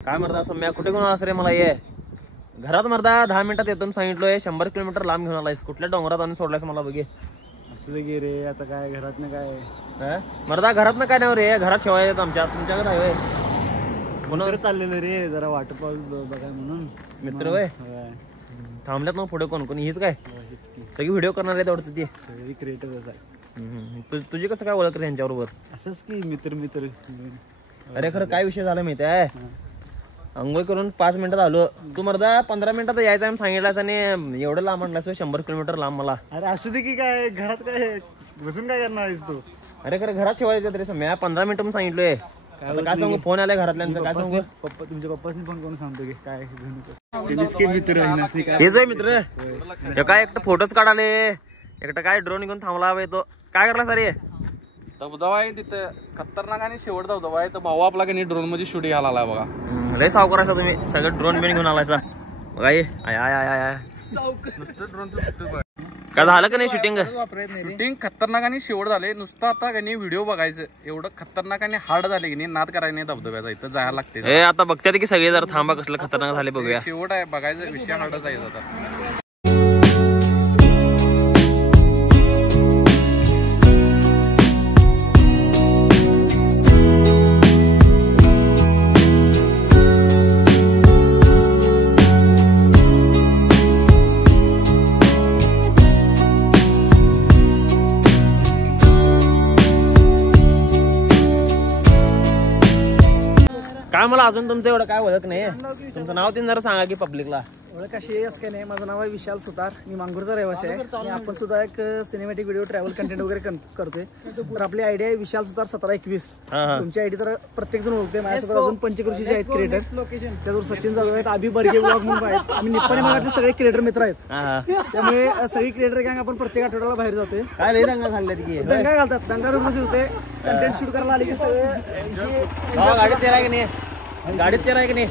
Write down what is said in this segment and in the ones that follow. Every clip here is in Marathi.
काय मर्दा सम्या कुठे घेऊन आलास रे मला? ये घरात मर्दा 10 मिनिटात येतो सांगितलोय. 100 किलोमीटर लांब घेऊन आलायस. कुठल्या डोंगरात आणून सोडलायस मला? बघे असू दे गे रे, आता काय घरात ना काय मर्दा घरात ना काय नाही रे, घरात शेवाय आमच्या तुमच्याकडे आहे कोणाकडे चाललेलं रे, जरा वॉटरफॉल बघाय म्हणून. मित्र वय थांबल्यात ना पुढे कोण कोण? हीच काय सगळी व्हिडिओ करणार आहे तेवढं ती सगळी क्रिएटरच आहे. तुझी कसं काय ओळख रे यांच्याबरोबर? असंच की मित्र मित्र. अरे खरं काय विषय झाला माहिती आहे? अंघोळ करून 5 मिनिटात आलो. तू मर्दा 15 मिनिटात यायचं आहे सांगितलंस आणि एवढं लांब आणलास 100 किलोमीटर लांब मला. अरे असू दे की, काय घरात काय बसून काय करणार आहेस तू? अरे खरं घरात ठेवायचं तरी सम्या 15 मिनिटं म्हणून सांगितलंय. काय सांगू, फोन आलाय घरातल्यांचं. काय सांगू? पप्पा तुमच्या पप्पासनी फोन करून सांगतो की काय मित्र हेच आहे मित्र. हे काय एकटं फोटोच काढाले, एकटं काय ड्रोन घेऊन थांबला हवा तो. काय करला सर? धबधबा आहे तिथे खतरनाक आणि शेवट धबधबा आहे. तर भाऊ आपला काही ड्रोन मध्ये शूट घ्यायला आलाय बघा. लय सावकार असा तुम्ही, सगळं ड्रोन बिन घेऊन आलायसा बघा. ये काय झालं का नाही शूटिंग? शूटिंग खतरनाक आणि शेवट झाले. नुसतं आता काही व्हिडिओ बघायचं, एवढं खतरनाक आणि हार्ड झाले की नाही. नाद करायला नाही धबधब्याचा, इथं जायला लागते. हे आता बघतात की सगळे जर थांबा कसलं खतरनाक झाले बघूया. शेवट आहे बघायचं, विषय हार्डच आहे आता. काय मला अजून तुमचं एवढं काय ओळख नाही. तुमचं नाव तीन जरा सांगा की पब्लिकला. ओळख अशी आहे असं काय नाही. माझं नाव आहे विशाल सुतार. मी मांगूरचा रहिवासी आहे आणि आपण सुद्धा एक सिनेमॅटिक व्हिडिओ ट्रॅव्हल कंटेंट वगैरे करतोय. तर आपली आयडिया आहे विशाल सुतार 1721. तुमची आयडी तर प्रत्येक जण ओळखते. माझ्यासोबत अजून पंचकृषीचे आहेत क्रिएटर. त्याच्यावर सचिन जाधव आहेत, अभि बर्गे ब्लॉग म्हणून आहेत. आम्ही निप्पाणी भागातले सगळे क्रिएटर मित्र आहेत. त्यामुळे सगळी क्रिएटर गँग आपण प्रत्येक आठवड्याला बाहेर जातोय. काय लय दंगा झाले की? दंगा घालतात. दंगा जबरदस्ती होते. कंटेंट शूट करायला आले की सगळे गाडीत तेरा की नाही? गाडीत तेरा की नाही?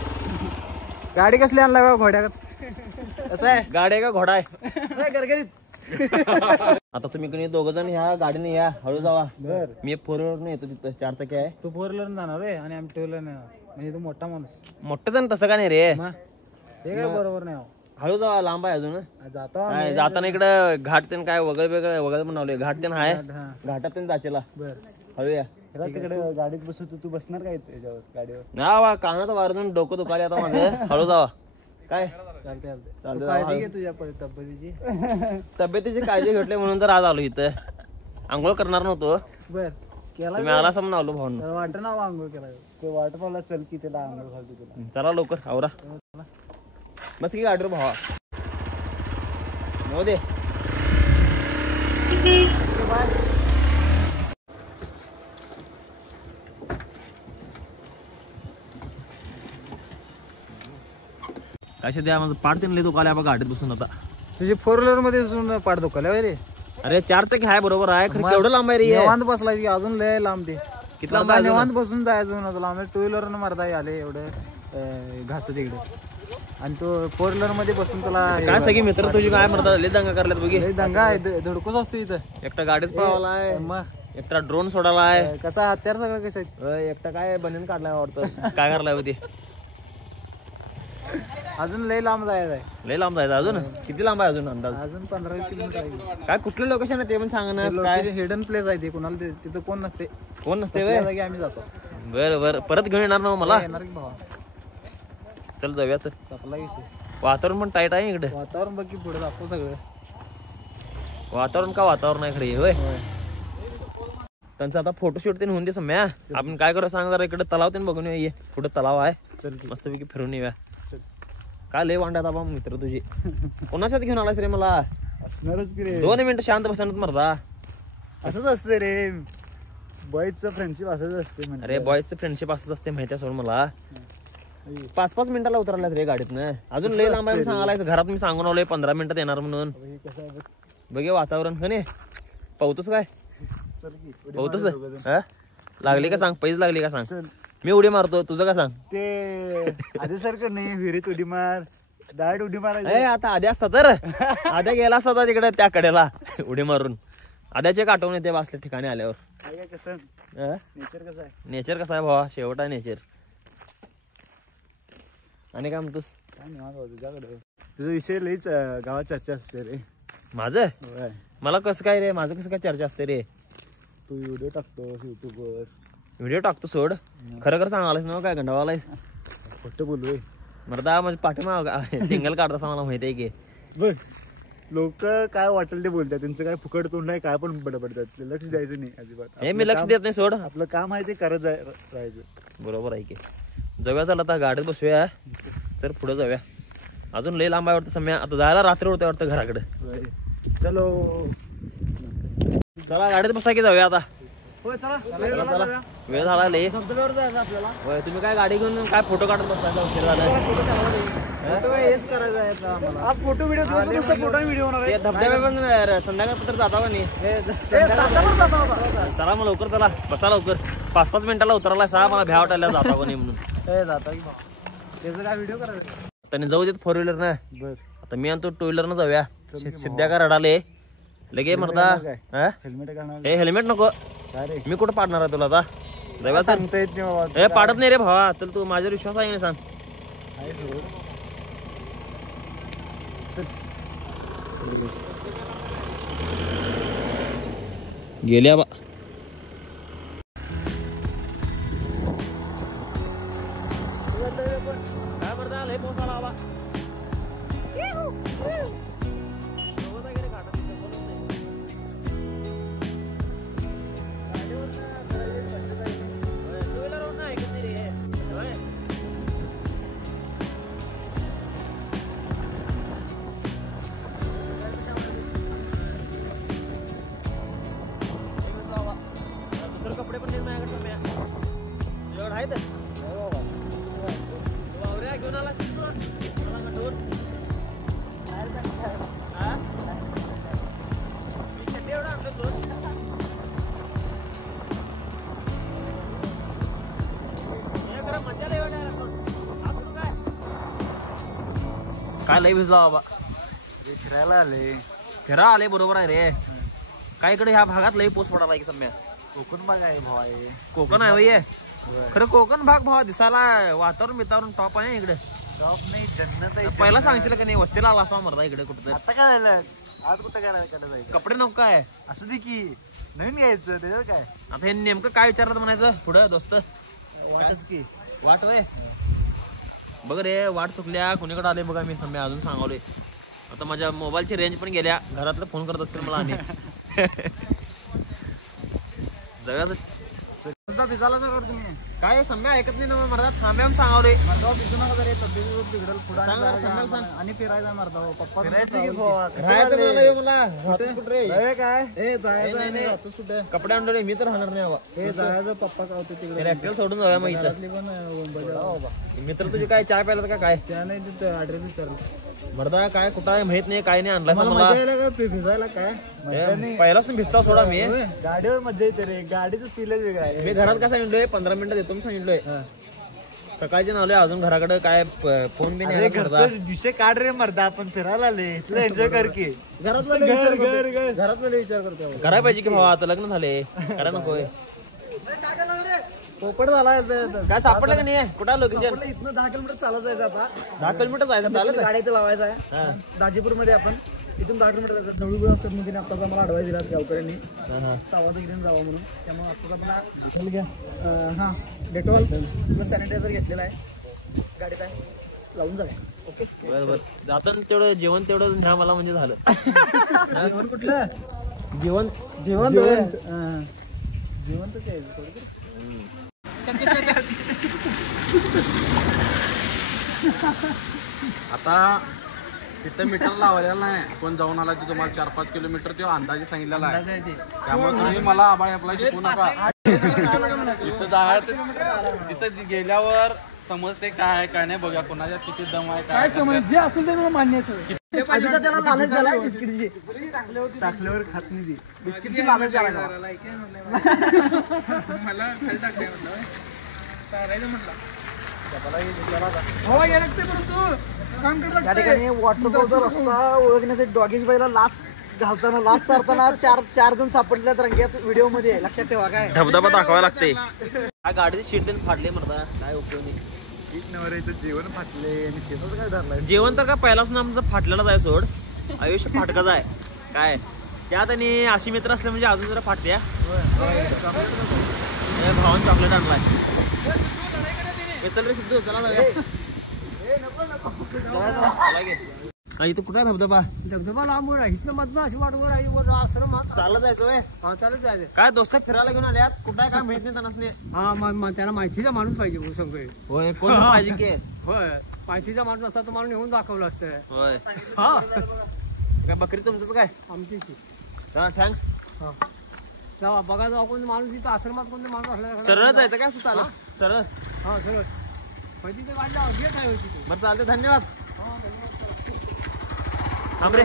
गाडी कसली आणला बा घोड्या? कसं आहे, गाडी आहे का घोडा आहे? गरगरीत. आता तुम्ही कोणी दोघ जण ह्या गाडीने या, हळू जावा. मी 4 व्हीलर येतो, तिथं 4 चाकी आहे. तू 4 व्हीलर जाणार रे आणि आम्ही 2 व्हीलर नाही, म्हणजे तू मोठा माणूस. मोठं जण तसं का नाही रे? ते काय बरोबर नाही. हळू जावा, लांब आहे अजून. जातो जाताना इकडं घाट तेन काय वगैरे बनवले. घाट तेन आहे, घाटात तेन जाचेला. हळू या. तिकडे गाडीत बसतो. तू बसणार काय त्याच्यावर गाडीवर? ना वा, कानात वारजून डोकं दुखाले आता माझं. हळू जावा. काय काळजी घे तुझ्या तब्येतीची. तब्येतीची काळजी घेतली म्हणून तर आज आलो इथं. आंघोळ करणार नव्हतो. बर केला तुम्ही आला समोर आलो भाऊन. वाटर नाव आंघोळ केला. ते वॉटरफॉलला चल की त्याला आंघोळ घालतो तुला. चला लवकर आवरा. बस की गाडीवर भावा. नऊ दे. काय द्या माझं पाठ त्यांना दुखाले बघा गाडीत बसून. आता तुझी 4 व्हीलर मध्ये पाठ दुखाल्या रे? अरे 4 चाकी आहे बरोबर आहे, खरं केवढं लांब आहे रे? निवांत बसला की अजून लय लांब. ते किती लांब आहे? निवांत बसून जायचं ना तुला. 2 व्हीलर मरदा आले एवढं घास तिकडे, आणि तो 4 व्हीलर मध्ये बसून तुला काय सगळी मित्र तुझी काय म्हणतात? लय दंगा करल्यात बघी. दंगा आहे, धडकूच असतो इथं. एकटा गाडीच पळवाला आहे, मग एकटा ड्रोन सोडायला आहे. कसा हत्यार सगळं कसं आहे. एकटा काय बनेन काढलाय वाटतं. काय करलाय होती? अजून लय लांब जायचं आहे. लय लांब जायचं अजून? किती लांब आहे अजून अंदाज? अजून 15-20 किलोमीटर आहे. काय कुठलं लोकेशन आहे ते पण सांग ना. काय हिडन प्लेस आहे ते, कोणाला तिथं कोण नसते. कोण नसते? जागी आम्ही जातो. बरं बरं, परत घेऊन येणार ना मला? येणार की भावा. चल जाऊया. सर सपला विषय. वातावरण पण टाईट आहे इकडे. वातावरण बघ की पुढे दाखव सगळं. वातावरण का वातावरण आहे खरे. होय, त्यांचा आता फोटोशूट होऊन दे सम्या. आपण काय करू सांग जरा. इकडे तलाव ते बघून ये. पुढे तलाव आहे, चल मस्तपैकी फिरून येऊया. काय लय वांड्यात बा मित्र तुझी. कोणाच्यात घेऊन आलास रे मला? असणारच की रे. 2 मिनिटं शांत बसणार मरदा. असंच असते रे, बॉईजचं फ्रेंडशिप असंच असते. अरे बॉयजचं फ्रेंडशिप असंच असते माहिती आहे सोड मला. 5-5 मिनिटाला उतरलात रे गाडीतनं. अजून लय लांब आहे सांगायला. घरात मी सांगून आलोय 15 मिनिटात येणार म्हणून. बघे वातावरण का नाही. पावतोस काय? पावतोस? लागली का सांग, पैज लागली का सांग. मी उडी मारतो, तुझं का सांग. ते आधी सारखं नाही, विहिरीत उडी मार, डायरेक्ट उडी मारायची. आता आधी असता तर आद्या गेला असता तिकडे त्या कडेला उडी मारून. आद्याची एक आठवण येते बसल्या ठिकाणी आल्यावर. कसं नेचर कसं आहे? नेचर कसं आहे भावा? शेवट आहे नेचर. आणि काय म्हणतोस? काय नाही माझं तुझ्याकडे तुझा विषय लईच गावात चर्चा असते रे. माझं होय. मला कसं काय रे, माझं कसं काय चर्चा असते रे? तू व्हिडिओ टाकतोस युट्यूबवर. व्हिडिओ टाकतो सोड, खरं खरं सांगालायस ना काय गंडावालायस? खोटं बोलू रे. मर्दा माझ्या पाठीमाग टिंगल काढतास मला माहिती आहे की. बघ लोक काय वाटेल ते बोलतात, त्यांचं काय फुकट तोंड नाही, काय पण बडबडतात. लक्ष द्यायचं नाही अजिबात. हे मी लक्ष देत नाही सोड. आपलं काम आहे ते करत राहायचं. बरोबर आहे की. जाऊया चला आता गाडीत बसूया, चल पुढे जाऊया. अजून लई लांब आहे वाटतं सम्या, आता जायला रात्री होते वाटतं घराकडे. चलो चला गाडीत बसा की जाऊया आता. होय चला वेळ झाला लई. धबधब्यावर जायचं आपल्याला. होय तुम्ही काय गाडी घेऊन काय फोटो काढत बसता? उशीर झाला. फोटो काय हेच करायचं आहे आता आम्हाला. आज फोटो व्हिडिओ फोटो व्हिडिओ होणार आहे. धबधबे पण संध्याकाळपत्र जाता का नाही? तासाभर जाता होता. चला मग लवकर चला, बसा लवकर. 5-5 मिनिटाला उतरायला सहा मला भ्या वाटायला जाता का नाही म्हणून. जाता की त्याचं काय व्हिडिओ करायचं. त्यांनी जाऊ देत 4 व्हीलर ना. बर आता मी आणि तू 2 व्हीलर न जाऊया. सिद्ध्या का रडाले लगे मर्दा. हेल्मेट घालणार हे हेल्मेट नको, काय रे? मी कुठं पाडणार आहे तुला आता? जाऊया चल. सांगता येत नाही बाबा. हे पाडत नाही रे भावा, चल तू माझ्यावर विश्वास आहे ना, सांग. आहे सोड. गेल्या बा. काय मर्दा लय पाऊस आला बाबा. कपडे पण माझ्याकडे एवढं आहे तर घेऊन आला काय लय भिजला बाबा. फिरायला आले. फिरा आले बरोबर आहे रे. काय इकडे ह्या भागात लय पोस पडायला की सम्या. कोकण भाग आहे भाऊ आहे. कोकण आहे भैया. खरं कोकण भाग भावा दिसायला वातावरण बितावरण टॉप आहे इकडे. टॉप नाही जन्नत आहे. पहिला सांगशील का नाही वस्तीला आला असा मरदा इकडे कुठं. आता काय झालं? आज कुठं करायला जायचं? कपडे नको काय असू दे की नवीन घ्यायचं त्याचं काय. आता हे नेमकं काय विचारलं म्हणायचं पुढं दोस्त? वाटच की वाट रे बघ रे, वाट चुकल्या कुणीकडे आले बघा. मी सम्या अजून सांगवले. आता माझ्या मोबाईलची रेंज पण गेल्या, घरातलं फोन करत असतील मला. आणि जगाचं भिजायला जागा तुम्ही. काय सम्या ऐकत नाही ना मर्दा. थांब्या सांगावले. मरगाव भिजू नका जरा, तब्येतीवर बिघडल पुढे. सांग जरा, सम्याला सांग. आणि फिरायचं मरगाव. पप्पा फिरायचं की भाऊ. राहायचं म्हणाला मला. राहतोस कुठं रे? जाऊया काय? हे जायचं नाही, नाही राहतोच कुठे. कपडे आणले मी तर राहणार नाही बाबा. हे जायचं पप्पा का होते तिकडे. ऍक्टर सोडून जाऊया मग इथं. घरातली पण बाबा मित्र तुझे काय चाय प्यायला का काय? त्या नाही तिथे ऍड्रेस विचारलं. मर्दा काय कुठं आहे माहित नाही, काय नाही आणला मला मला. मजा यायला काय भिजायला काय. पहिलाच भिजता सोडा मी. गाडीवर मजा येते रे. गाडीचं फीलच वेगळं आहे. मी घरात काय सांगितलोय 15 मिनिटात येतो मी सांगितलोय. सकाळचे नावले अजून घराकडे काय फोन बी नाही. विषय काढ रे मर्दा. आपण फिरायला आले तुला एन्जॉय कर की. घरातला विचार करतो. करायला पाहिजे की भावा, आता लग्न झाले. करा नकोय. पोपट झाला. काय सापडलं का नाही? कुठं लोकेशन? इथनं 10 किलोमीटर चालत जायचं आता. 10 किलोमीटर जायचं चालत. गाडी इथं लावायचं आहे दाजीपूर मध्ये. आपण इथून 10 किलोमीटर जायचं. जवळ असतात मग तिने आत्ताच आम्हाला ऍडवाइस दिला गावकऱ्यांनी सावध घेऊन जावं म्हणून. त्यामुळे आत्ताच आपण हा डेटॉल प्लस सॅनिटायझर घेतलेला आहे गाडीत आहे, लावून जाऊया. ओके बरोबर. जाताना तेवढं जेवण तेवढं न्या मला म्हणजे झालं. जेवण कुठलं? जेवण जेवण जेवण तर आता तिथं मीटर लावलेला नाही. आपण जाऊन आला की तुम्हाला 4-5 किलोमीटर तो अंदाजे सांगितलेला आहे. त्यामुळे तुम्ही मला आबाळ आपला शिकू नका. तिथं जायचं, तिथं गेल्यावर समजते काय आहे काय नाही. बघा कोणाच्या किती दम आहे काय समज. जे असेल ते मला मान्य आहे. त्याला लालच झालाय बिस्किटची. टाकल्यावर खात नाही. बिस्किटची लालच झाला. या ठिकाणी वॉटरफॉलचा रस्ता ओळखण्यासाठी डॉगेश बाईला लाच घालताना लाच सारताना चार जण सापडल्या रंग्यात व्हिडिओ मध्ये. लक्षात ठेवा काय धबधबा दाखवायला लागते. काय गाडीची सीट देऊन फाडली म्हणता काय उपयोग नाही. एक नंबर आहे, इथं जेवण फाटले आणि शेताचं काय धरलाय. जेवण तर काय पहिलाच आमचं फाटलेलाच आहे सोड. आयुष्य फाटकाच आहे काय त्यात. आणि अशी मित्र असले म्हणजे अजून जरा फाटत्या. भावान चॉकलेट आणलाय. चल रे सिद्धू चला जाऊया. इथं कुठं धबधबा धबधबा लांबून आहे इथनं मधनं अशी वाटवर आहे वर आश्रम चालत जायचं व्हय? हा चालत जायचं. काय दोस्त फिरायला घेऊन आल्यात कुठं आहे काय माहित नाही त्यांना. हा त्यांना माहितीचा माणूस पाहिजे भाऊ सगळे. होय कोण पाहिजे की. होय माहितीचा माणूस असता तुम्हाला नेऊन दाखवलं असतं. होय हा काय बकरी तुमचंच काय. आमची थँक्स. हा जावा बघा जाऊ कोणते माणूस इथं आश्रमात कोणते माणूस असला सरळ जायचं काय सुद्धा सरळ. हा सरळ माहिती काढल्या घे काय होती. बरं चालते धन्यवाद. थांब रे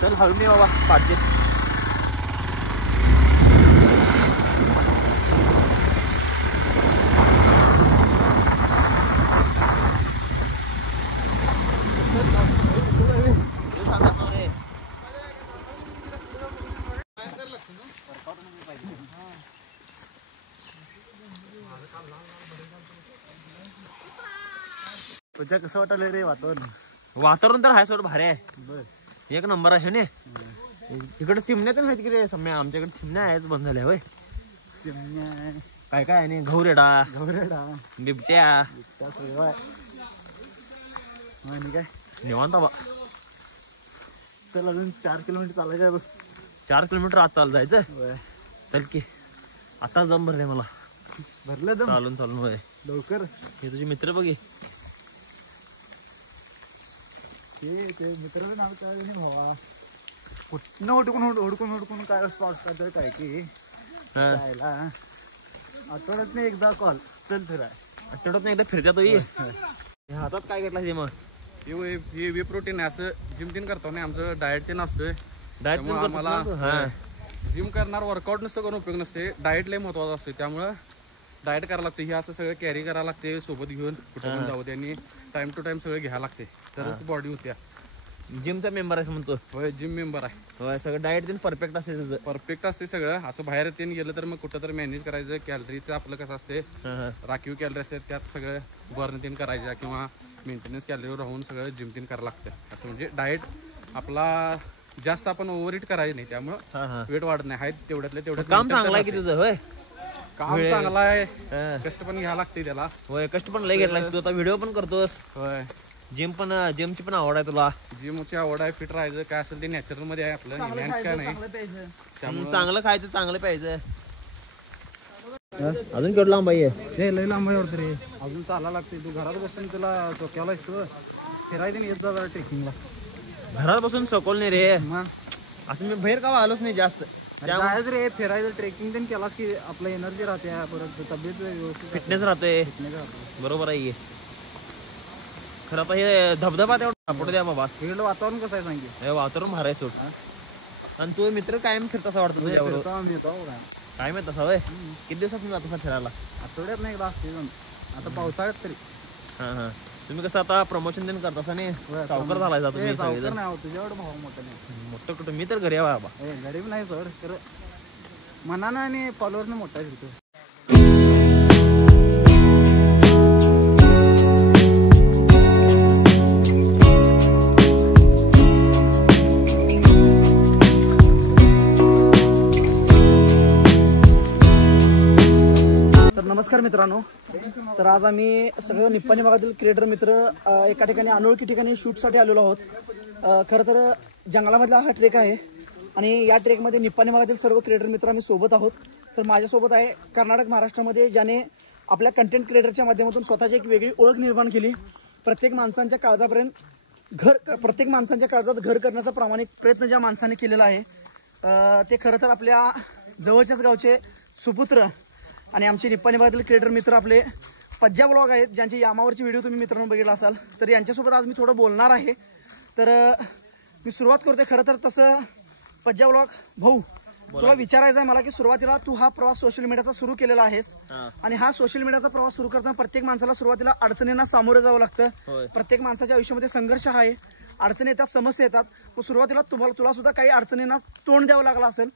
चल हळू नाही बाबा पाठचे. तुझ्या कसं वाटलं रे वातावरण. वातावरण तर हाय सोड भारी आहे. बर एक नंबर आहे ने. इकडे चिमण्या तर माहिती की रे सम्या आमच्याकडे चिमण्या आहेच बंद झाल्या होय. चिमण्या काय काय आहे घौरेडा घवरेडा बिबट्या त्या सगळं आहे. आणि काय निवांत बा. चल अजून 4 किलोमीटर चालायचं आहे बघ. 4 किलोमीटर आज चालत जायचं. होय. चल की आता जम भरले मला भरलं दम चालून चालून. होय लवकर. हे तुझे मित्र बघे. ते मित्र नाव काय नाही भावा. कुठनं हुडकून काय स्पॉट करतोय काय की हा. जायला. आठवड्यात नाही एकदा कॉल चल फिराय. आठवड्यात एकदा फिरत्या तो. हातात काय घेतला हे मग. हे वे प्रोटीन आहे. असं जिम तीन करतो ना आमचं डाएट ते नसतोय. डाएट आम्हाला जिम करणार वर्कआउट नसतं करून उपयोग नसते. डाएट लय महत्वाचा असतो त्यामुळं डाएट करायला लागते. हे असं सगळं कॅरी करायला लागते सोबत घेऊन कुठे पण जाऊ दे. आणि टाइम टू टाइम सगळं घ्यायला लागते तरच बॉडी होत्या. जिमचा मेंबर आहे म्हणतो. होय जिम मेंबर आहे. होय सगळं डाएट दिन परफेक्ट असते तुझं. परफेक्ट असते सगळं. असं बाहेर ते गेलं तर मग कुठं तर मॅनेज करायचं. कॅलरीचं आपलं कसं असते राखीव कॅलरी असते त्यात सगळं बर्न तीन करायच्या किंवा मेंटेनन्स कॅलरीवर राहून सगळं जिम तीन करायला लागतं. असं म्हणजे डाएट आपला जास्त आपण ओव्हर इट करायचं नाही त्यामुळं वेट वाढत नाही. आहेत तेवढ्यातल्या तेवढ्यात काम चांगलं आहे की तुझं. होय काम चांगलं आहे. कष्ट पण घ्यावं लागते त्याला. होय कष्ट पण लय घेतला तू. आता व्हिडिओ पण करतोस. होय जिमची पण आवड आहे तुला. जिमची आवड आहे. फिट राहायचं काय असेल ते नॅचरल मध्ये आहे आपलं. इन्हॅन्स काय नाही त्यामुळे चांगलं खायचं चांगलं पाहिजे. अजून केवढं लांब आहे. हे लय लांब आहे रे. अजून चालायला लागते. तू घरात बसून तुला चोक्याला असतो फिरायचं नाही येत जा जरा ट्रेकिंगला. घरात बसून सकोल नाही रे. मग असं मी बाहेर का आलोच नाही जास्त. जायचं रे फिरायचं ट्रेकिंग पण केलास की आपलं एनर्जी राहते. परत तब्येत व्यवस्थित फिटनेस राहते. बरोबर आहे. खरं आता हे धबधबा तेवढा पुढे द्या बाबा. इकडलं वातावरण कसं आहे सांगे. हे वातावरण भारी आहे सोड. आणि तू मित्र कायम फिरता असं वाटतं तुझ्यावर. काय माहित तसा होय. किती दिवसात जातो फिरायला. आठवड्यात नाही एकदा असते आता पावसाळ्यात तरी. हा हा तुम्ही कसं आता प्रमोशन देऊन करता नाही सावकार झालाय जातो तुम्ही सगळे. नाही तुझ्यावर भाव मोठं नाही. मोठं कुठं मी तर घरी आहे बाबा. गरीब नाही सर तर मनानं आणि फॉलोअर्सनं मोठा आहे तिथं. नमस्कार मित्रांनो. तर आज आम्ही सगळं निप्पाणी भागातील क्रिएटर मित्र एका ठिकाणी अनोळखी ठिकाणी शूटसाठी आलेलो आहोत. खरं तर जंगलामधला हा ट्रेक आहे आणि या ट्रेकमध्ये निप्पाणी भागातील सर्व क्रिएटर मित्र आम्ही सोबत आहोत. तर माझ्यासोबत आहे कर्नाटक महाराष्ट्रामध्ये ज्याने आपल्या कंटेंट क्रिएटरच्या माध्यमातून स्वतःची एक वेगळी ओळख निर्माण केली. प्रत्येक माणसांच्या काळजात घर करण्याचा प्रामाणिक प्रयत्न ज्या माणसाने केलेला आहे ते खरं तर आपल्या जवळच्याच गावचे सुपुत्र आणि आमचे निप्पाणी भागातील क्रिएटर मित्र आपले पज्जा ब्लॉग आहेत ज्यांची यामावरची व्हिडिओ तुम्ही मित्रांनो बघितला असाल. तर यांच्यासोबत आज मी थोडं बोलणार आहे. तर मी सुरुवात करते. खरं तर तसं पज्जा ब्लॉग भाऊ तुला विचारायचं आहे मला की सुरुवातीला तू हा प्रवास सोशल मीडियाचा सुरू केलेला आहेस आणि हा सोशल मीडियाचा प्रवास सुरू करताना प्रत्येक माणसाला सुरुवातीला अडचणींना सामोरं जावं लागतं. प्रत्येक माणसाच्या आयुष्यामध्ये संघर्ष आहे. अडचणी येतात समस्या येतात. मग सुरुवातीला तुला सुद्धा काही अडचणींना तोंड द्यावं लागलं असेल.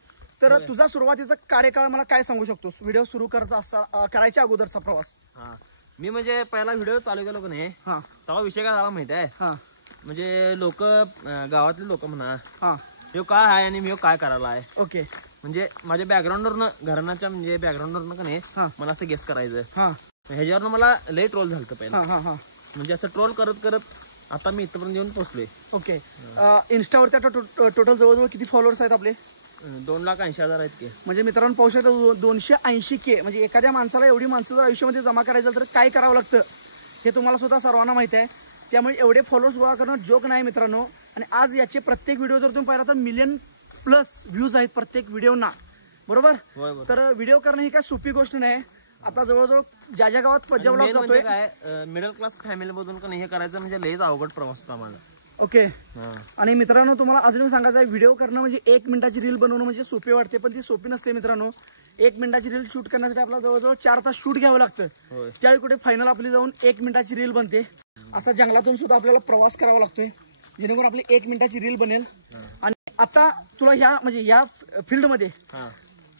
तर तुझा सुरुवातीचा कार्यकाळ मला काय सांगू शकतोस व्हिडिओ सुरू करायच्या अगोदरचा प्रवास. मी म्हणजे पहिला व्हिडिओ चालू केलो का नाही हा तेव्हा विषय काय झाला माहिती आहे हा म्हणजे लोक गावातले लोक म्हणा हा ह्यो काय आहे आणि मी काय करायला आहे ओके म्हणजे माझ्या बॅकग्राऊंडवरनं घराण्याच्या म्हणजे बॅकग्राऊंडवरनं का नाही हा मला असं गेस करायचं हा ह्याच्यावरनं मला लय ट्रोल झालं पहिला हा हा हा म्हणजे असं ट्रोल करत करत आता मी इथपर्यंत येऊन पोहोचलोय. ओके इन्स्टावरती आता टोटल जवळजवळ किती फॉलोअर्स आहेत आपले? 2,80,000 आहेत की. म्हणजे मित्रांनो पाहू शकता 280K म्हणजे एखाद्या माणसाला एवढी माणसं जर आयुष्यामध्ये जमा करायचं तर काय करावं लागतं हे तुम्हाला सुद्धा सर्वांना माहिती आहे. त्यामुळे एवढे फॉलोअर्स गोळा करणं जोक नाही मित्रांनो. आणि आज याचे प्रत्येक व्हिडिओ जर तुम्ही पाहिला तर मिलियन प्लस व्ह्यूज आहेत प्रत्येक व्हिडिओना बरोबर. तर व्हिडिओ करणं ही काय सोपी गोष्ट नाही. आता जवळजवळ ज्या ज्या गावात पज्जा ब्लॉग जातोय काय मिडल क्लास फॅमिली मधून का हे करायचं म्हणजे लयच अवघड प्रवास होता माझा. ओके. आणि मित्रांनो तुम्हाला अजून सांगायचं आहे व्हिडिओ करणं म्हणजे 1 मिनिटाची रील बनवणं म्हणजे सोपे वाटते पण ती सोपी नसते मित्रांनो. 1 मिनिटाची रील शूट करण्यासाठी आपल्याला जवळजवळ 4 तास शूट घ्यावं लागतं. त्यावेळी कुठे फायनल आपली जाऊन 1 मिनिटाची रील बनते. असा जंगलातून सुद्धा आपल्याला प्रवास करावा लागतोय जेणेकरून आपली 1 मिनिटाची रील बनेल. आणि आता तुला ह्या म्हणजे या फील्डमध्ये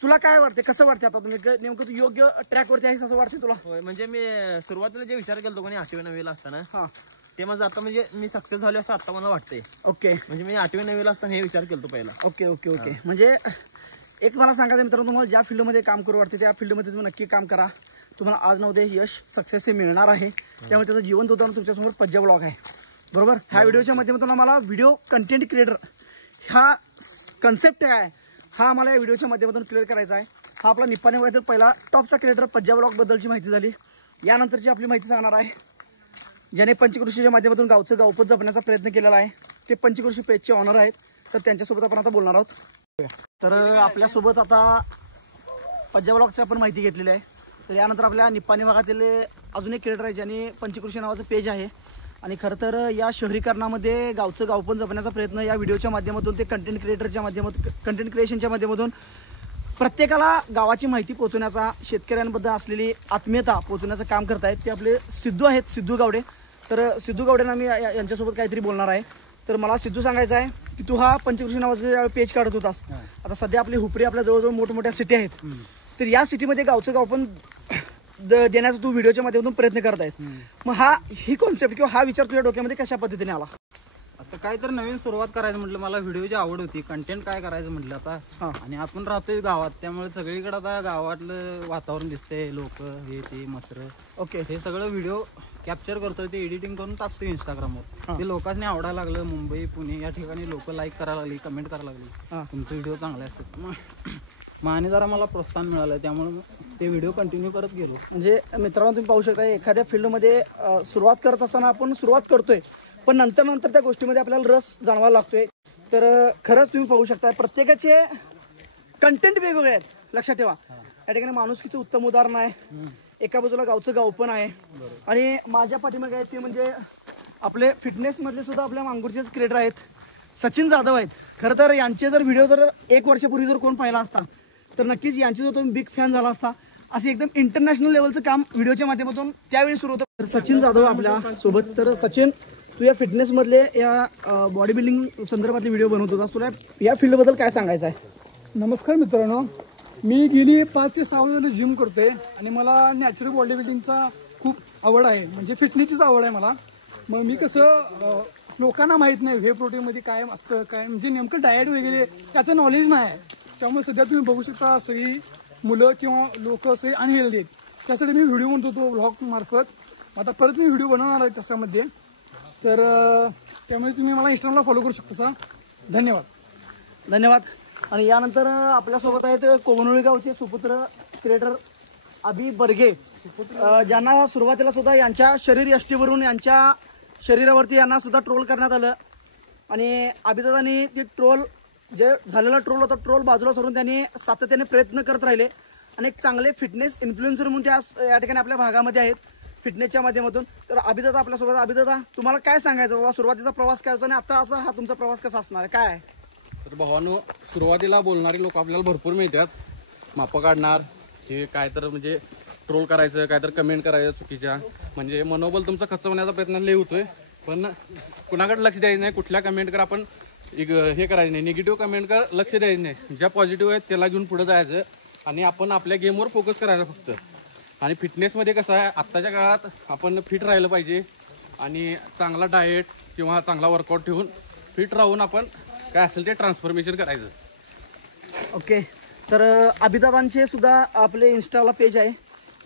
तुला काय वाटते कसं वाटते आता तुम्ही नेमकं तू योग्य ट्रॅकवरती आहेस असं वाटते तुला? म्हणजे मी सुरुवातीला जे विचार केला कोणी 8वी 9वी ला असताना ते माझं आता म्हणजे मी सक्सेस झालो असं आता मला वाटतंय. ओके. म्हणजे मी 8वी 9वी ला असताना हे विचार केला पहिला. Okay okay okay. म्हणजे एक मला सांगायचं मित्रांनो तुम्हाला ज्या फील्डमध्ये काम करू वाटते त्या फील्डमध्ये तुम्ही नक्की काम करा. तुम्हाला आज न उद्या यश सक्सेस हे मिळणार आहे. त्यामुळे त्याचं जिवंत उदाहरण तुमच्यासमोर पज्जा ब्लॉग आहे बरोबर. ह्या व्हिडिओच्या माध्यमातून आम्हाला व्हिडिओ कंटेंट क्रिएटर हा कन्सेप्ट आहे हा आम्हाला या व्हिडिओच्या माध्यमातून क्लिअर करायचा आहे. हा आपला निप्पाणी वयातील पहिला टॉपचा क्रिएटर पज्जा ब्लॉग बद्दलची माहिती झाली. यानंतरची आपली माहिती सांगणार आहे ज्याने पंचकृषीच्या माध्यमातून गावचं गावपत जपण्याचा प्रयत्न केलेला आहे. ते पंचकृषी पेजचे ऑनर आहेत तर त्यांच्यासोबत आपण आता बोलणार आहोत. तर आपल्यासोबत आता पज्जा ब्लॉगची आपण माहिती घेतलेली आहे. तर यानंतर आपल्या निप्पाणी भागातील अजून एक क्रिएटर आहे ज्याने पंचकृषी नावाचं पेज आहे. आणि खरं तर या शहरीकरणामध्ये गावचं गावपण जपण्याचा प्रयत्न या व्हिडिओच्या माध्यमातून ते कंटेंट क्रिएटरच्या माध्यमातून कंटेंट क्रिएशनच्या माध्यमातून प्रत्येकाला गावाची माहिती पोहोचवण्याचा शेतकऱ्यांबद्दल असलेली आत्मीयता पोहोचवण्याचं काम करतायत. ते आपले सिद्धू आहेत सिद्धू गावडे. तर सिद्धू गावडेंना मी यांच्यासोबत काहीतरी बोलणार आहे. तर मला सिद्धू सांगायचं आहे की तू हा पंचकृषी नावाचं पेज काढत होतास. आता सध्या आपली हुपरी आपल्या जवळजवळ मोठमोठ्या सिटी आहेत. तर या सिटीमध्ये गावचं गावपण देण्याचा तू व्हिडिओच्या माध्यमातून प्रयत्न करत आहेस. मग ही कॉन्सेप्ट किंवा हा विचार तुझ्या डोक्यामध्ये कशा पद्धतीने आला? आता काय तर नवीन सुरुवात करायचं म्हटलं मला व्हिडिओची आवड होती कंटेंट काय करायचं म्हटलं आता. आणि आपण राहतोय गावात त्यामुळे सगळीकडे आता गावातलं वातावरण दिसतंय लोक हे ते मसर. ओके. हे सगळं व्हिडिओ कॅप्चर करतोय ते एडिटिंग करून टाकतोय इंस्टाग्रामवर. ते लोकांनी आवडायला लागलं. मुंबई पुणे या ठिकाणी लोक लाईक करायला लागली कमेंट करायला लागली तुमचे व्हिडिओ चांगले असतात. मग आणि जरा मला प्रोत्साहन मिळालं त्यामुळे ते व्हिडिओ कंटिन्यू करत गेलो. म्हणजे मित्रांनो तुम्ही पाहू शकता एखाद्या फील्डमध्ये सुरुवात करत असताना आपण सुरुवात करतोय पण नंतर त्या गोष्टीमध्ये आपल्याला रस जाणवायला लागतोय. तर खरंच तुम्ही पाहू शकता प्रत्येकाचे कंटेंट वेगवेगळे आहेत. लक्षात ठेवा या ठिकाणी माणुसकीचं उत्तम उदाहरण आहे. एका बाजूला गावचं गाव पण आहे. आणि माझ्या पाठीमागे आहेत ते म्हणजे आपले फिटनेस मधले सुद्धा आपल्या मांगूरचेच क्रिएटर आहेत सचिन जाधव आहेत. खरं तर यांचे जर व्हिडिओ जर 1 वर्षापूर्वी जर कोण पाहिला असता तर नक्कीच यांचे जो तुम्ही बिग फॅन झाला असता. असे एकदम इंटरनॅशनल लेवलचं काम व्हिडिओच्या माध्यमातून त्यावेळी सुरू होतं. तर सचिन जाधव आपल्या सोबत. तर सचिन तू या फिटनेस मधले या बॉडी बिल्डिंग संदर्भातले व्हिडिओ बनवत होतास. तुला या फील्ड बद्दल काय सांगायचं आहे? नमस्कार मित्रांनो. मी गेली 5 ते 6 वर्ष जिम करतोय आणि मला नॅचरल बॉडी बिल्डिंगचा खूप आवड आहे म्हणजे फिटनेसचीच आवड आहे मला. मग मी कसं लोकांना माहीत नाही व्हे प्रोटीनमध्ये काय असतं काय म्हणजे नेमकं डाएट वगैरे त्याचं नॉलेज नाही आहे. त्यामुळे सध्या तुम्ही बघू शकता सगळी मुलं किंवा लोक सगळी अनहेल्दी आहेत. त्यासाठी मी व्हिडिओ बनवतो तो व्लॉग मार्फत. आता परत मी व्हिडिओ बनवणार आहे त्याच्यामध्ये. तर त्यामुळे तुम्ही मला इंस्टाग्रामला फॉलो करू शकता सर. धन्यवाद. धन्यवाद. आणि यानंतर आपल्यासोबत आहेत कोवनोळी गावचे सुपुत्र क्रिएटर अभि बर्गे ज्यांना सुरुवातीला सुद्धा यांच्या शरीर यष्टीवरून यांच्या शरीरावरती यांना सुद्धा ट्रोल करण्यात आलं. आणि अभिदादांनी ती ट्रोल जे झालेला ट्रोल होता ट्रोल बाजूला सोडून त्यांनी सातत्याने प्रयत्न करत राहिले. आणि एक चांगले फिटनेस इन्फ्लुएन्सर म्हणून त्या या ठिकाणी आपल्या भागामध्ये आहेत फिटनेसच्या माध्यमातून. तर अभिदादा आपल्यासोबत. अभिदादा तुम्हाला काय सांगायचं बाबा सुरुवातीचा प्रवास काय होता आणि आता असा हा तुमचा प्रवास कसा असणार आहे काय? तर भावानो सुरुवातीला बोलणारे लोक आपल्याला भरपूर मिळतात. मापं काढणार हे काय तर म्हणजे ट्रोल करायचं काय तर कमेंट करायचं चुकीच्या म्हणजे मनोबल तुमचं खच्च होण्याचा प्रयत्न लय होतोय. पण कुणाकडे लक्ष द्यायचं नाही. कुठल्या कमेंटकडे आपण हे करायचं नाही. निगेटिव्ह कमेंटकडे लक्ष द्यायचं नाही. ज्या पॉझिटिव्ह आहेत त्याला घेऊन पुढे जायचं आणि आपण आपल्या गेमवर फोकस करायचा फक्त. आणि फिटनेसमध्ये कसं आहे, आत्ताच्या काळात आपण फिट राहिलं पाहिजे आणि चांगला डाएट किंवा चांगला वर्कआउट ठेवून फिट राहून आपण काय असेल ते ट्रान्सफॉर्मेशन करायचं. ओके, तर अभिदादांचे सुद्धा आपले इंस्टाला पेज आहे.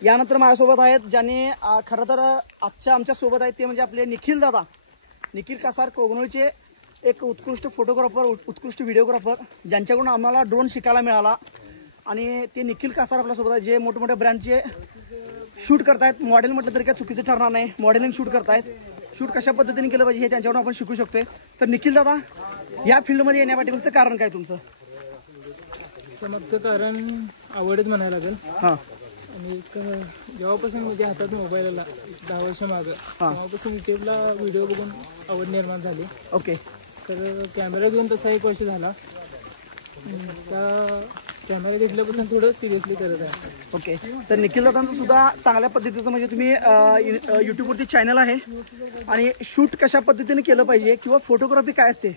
यानंतर माझ्यासोबत आहेत ज्याने खरं तर आमच्या सोबत आहेत ते म्हणजे आपले निखिल दादा, निखिल कासार कोगनोळचे एक उत्कृष्ट फोटोग्राफर, उत्कृष्ट व्हिडिओग्राफर, ज्यांच्याकडून आम्हाला ड्रोन शिकायला मिळाला. आणि ते निखिल कासार आपल्यासोबत आहे जे मोठमोठ्या ब्रँडचे शूट करतायत. मॉडेल म्हटलं तरी काय चुकीचं ठरणार नाही, मॉडेलिंग शूट करतायत. शूट कशा पद्धतीने केलं पाहिजे हे त्यांच्याकडून आपण शिकू शकतोय. तर निखिल दादा, या फील्डमध्ये येण्यापाठीचं कारण काय तुमचं? त्यामागचं कारण आवडच म्हणायला लागेल. हां, आणि जेव्हापासून माझ्या हातात मोबाईल आला 10 वर्ष मागं, तेव्हापासून युट्यूबला व्हिडिओ बघून आवड निर्माण झाली. ओके, तर कॅमेरा घेऊन तसा 1 वर्ष झाला. त्या कॅमेरा घेतल्यापासून थोडं सिरियसली करत आहे. ओके, तर निखिल दादांचं सुद्धा चांगल्या पद्धतीचं म्हणजे तुम्ही यूट्यूबवरती चॅनल आहे आणि शूट कशा पद्धतीने केलं पाहिजे किंवा फोटोग्राफी काय असते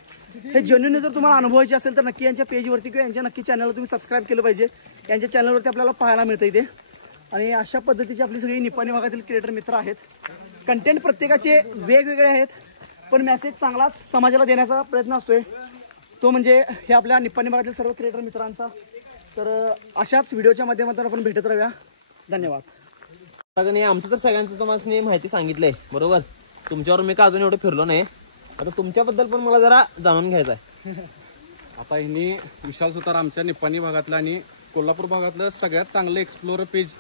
हे जेन्युइन जर तुम्हाला अनुभवायचे असेल तर नक्की यांच्या पेजवरती किंवा यांच्या नक्की चॅनलला तुम्ही सबस्क्राईब केलं पाहिजे. यांच्या चॅनलवरती आपल्याला पाहायला मिळतं इथे. आणि अशा पद्धतीची आपली सगळी निपाणी भागातील क्रिएटर मित्र आहेत. कंटेंट प्रत्येकाचे वेगवेगळे आहेत, पण मेसेज चांगलाच समाजाला देण्याचा प्रयत्न असतोय, तो म्हणजे हे आपल्या निपाणी भागातील सर्व क्रिएटर मित्रांचा. तर अशाच व्हिडिओच्या माध्यमातून आपण भेटत राहूया. धन्यवाद. आमचं तर सगळ्यांचं तुम्हाला माहिती सांगितलंय, बरोबर. तुमच्यावर मी का अजून एवढं फिरलो नाही. आता तुमच्याबद्दल पण मला जरा जाणून घ्यायचं आहे. आता ह्यांनी विशाल सुतार आमच्या निपाणी भागातलं आणि कोल्हापूर भागातलं सगळ्यात चांगलं एक्सप्लोर पेज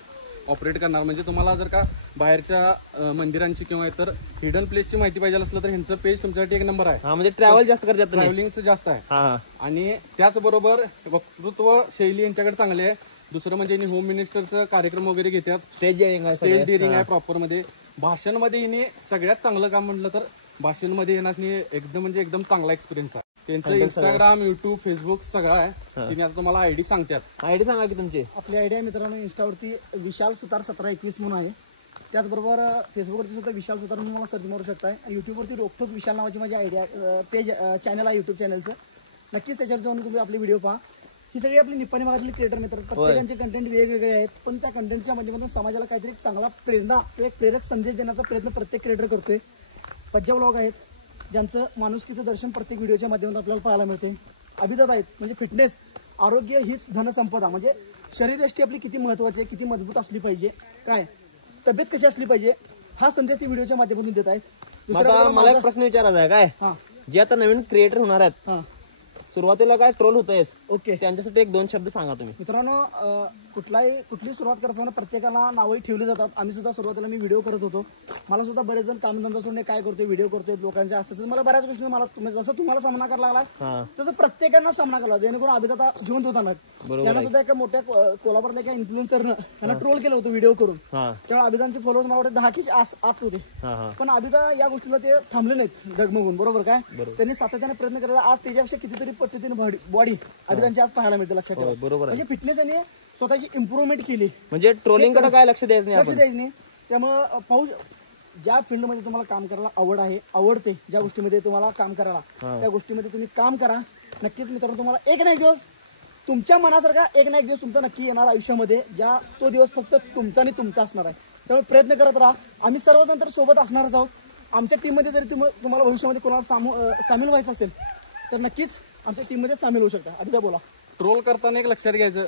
ऑपरेट करणार. म्हणजे तुम्हाला जर का बाहेरच्या मंदिरांची किंवा इतर हिडन प्लेसची माहिती पाहिजे असलं तर ह्यांचं पेज तुमच्यासाठी एक नंबर आहे. म्हणजे ट्रॅव्हल जास्त करतात, ट्रॅव्हलिंगचं जास्त आहे. आणि त्याचबरोबर वक्तृत्व शैली यांच्याकडे चांगली आहे. दुसरं म्हणजे होम मिनिस्टरचं कार्यक्रम वगैरे घेतात. स्टेज डिअरिंग आहे प्रॉपर मध्ये. भाषणमध्ये हिने सगळ्यात चांगलं काम म्हटलं तर भाषणमध्ये येण्यास एकदम चांगला एक्सपिरियन्स आहे. त्यांचं इंस्टाग्राम, युट्यूब, फेसबुक सगळं आहे. तिने आता तुम्हाला आयडी सांगतात. आयडी सांगा की तुमची. आपली आयडी आहे मित्रांनो इंस्टावरती विशाल सुतार 1721 म्हणून आहे. त्याचबरोबर फेसबुकवरती सुद्धा विशाल सुतार म्हणून मला सर्च मारू शकताय. युट्यूबवरती रोकठोक विशाल नावाची माझी आयडी आहे, पेज चॅनल आहे युट्यूब चॅनलचं. नक्कीच त्याच्यावर जाऊन तुम्ही आपले व्हिडिओ पहा. ही सगळी आपली निपाणी भागातली क्रिएटर मित्र, प्रत्येकांचे कंटेंट वेगवेगळे आहेत, पण त्या कंटेंटच्या माध्यमातून समाजाला काहीतरी चांगला प्रेरणा किंवा एक प्रेरक संदेश देण्याचा प्रयत्न प्रत्येक क्रिएटर करतोय. पज्जा व्लॉग आहेत ज्यांचं माणुसकीचं दर्शन प्रत्येक व्हिडिओच्या माध्यमातून आपल्याला पाहायला मिळते. अभिदादा आहेत म्हणजे फिटनेस, आरोग्य हीच धनसंपदा. म्हणजे शरीरयष्टी आपली किती महत्वाची आहे, किती मजबूत असली पाहिजे, काय तब्येत कशी असली पाहिजे, हा संदेश ते व्हिडिओच्या माध्यमातून देत आहेत. मला एक प्रश्न विचारायचा आहे, काय जे आता नवीन क्रिएटर होणार आहेत, सुरुवातीला काय ट्रोल होतंय, ओके, त्यांच्यासाठी 1-2 शब्द सांगा तुम्ही. मित्रांनो, कुठली सुरुवात करताना प्रत्येकाला नावही ठेवली जातात. आम्ही सुद्धा सुरुवातीला मी व्हिडिओ करत होतो. मला सुद्धा बरेच जण कामधंदा सोडणे काय करतोय, व्हिडिओ करतोय लोकांच्या असं मला बऱ्याच गोष्टी मला जसं तुम्हाला सामना करायला लागला तसं प्रत्येकांना सामना करायला, जेणेकरून अभिदाता जिवंत होता ना. त्यांना सुद्धा एका मोठ्या कोल्हापूरला एका इन्फ्लुएन्सरनं त्यांना ट्रोल केलं होतं व्हिडिओ करून. तेव्हा अभिदानचे फॉलोअर्स मला वाटतं 10 आत होते. पण अभिदा या गोष्टीला ते थांबले नाहीत डगमगून, बरोबर काय. त्यांनी सातत्याने प्रयत्न केला. आज त्याच्यापेक्षा कितीतरी पद्धतीने बॉडी अभिदानची आज पाहायला मिळते. लक्षात ठेवा, बरोबर. म्हणजे फिटनेस आणि स्वतःची इम्प्रुव्हमेंट केली. म्हणजे ट्रोलिंगकडे काय लक्ष द्यायचं नाही. त्यामुळे पाहू, ज्या फील्डमध्ये तुम्हाला काम करायला आवडते, ज्या गोष्टीमध्ये तुम्हाला काम करायला, त्या गोष्टीमध्ये तुम्ही काम करा. नक्कीच मित्रांनो, तुम्हाला एक ना एक दिवस तुमच्या मनासारखा एक ना एक दिवस तुमचा नक्की येणार आयुष्यामध्ये, ज्या तो दिवस फक्त तुमचा आणि तुमचा असणार आहे. त्यामुळे प्रयत्न करत राहा. आम्ही सर्वजण तर सोबत असणारच आहोत. आमच्या टीममध्ये जरी तुम्हाला भविष्यामध्ये कोणाला सामील व्हायचं असेल तर नक्कीच आमच्या टीममध्ये सामील होऊ शकता. अभिदा बोला. ट्रोल करताना एक लक्षात घ्यायचं,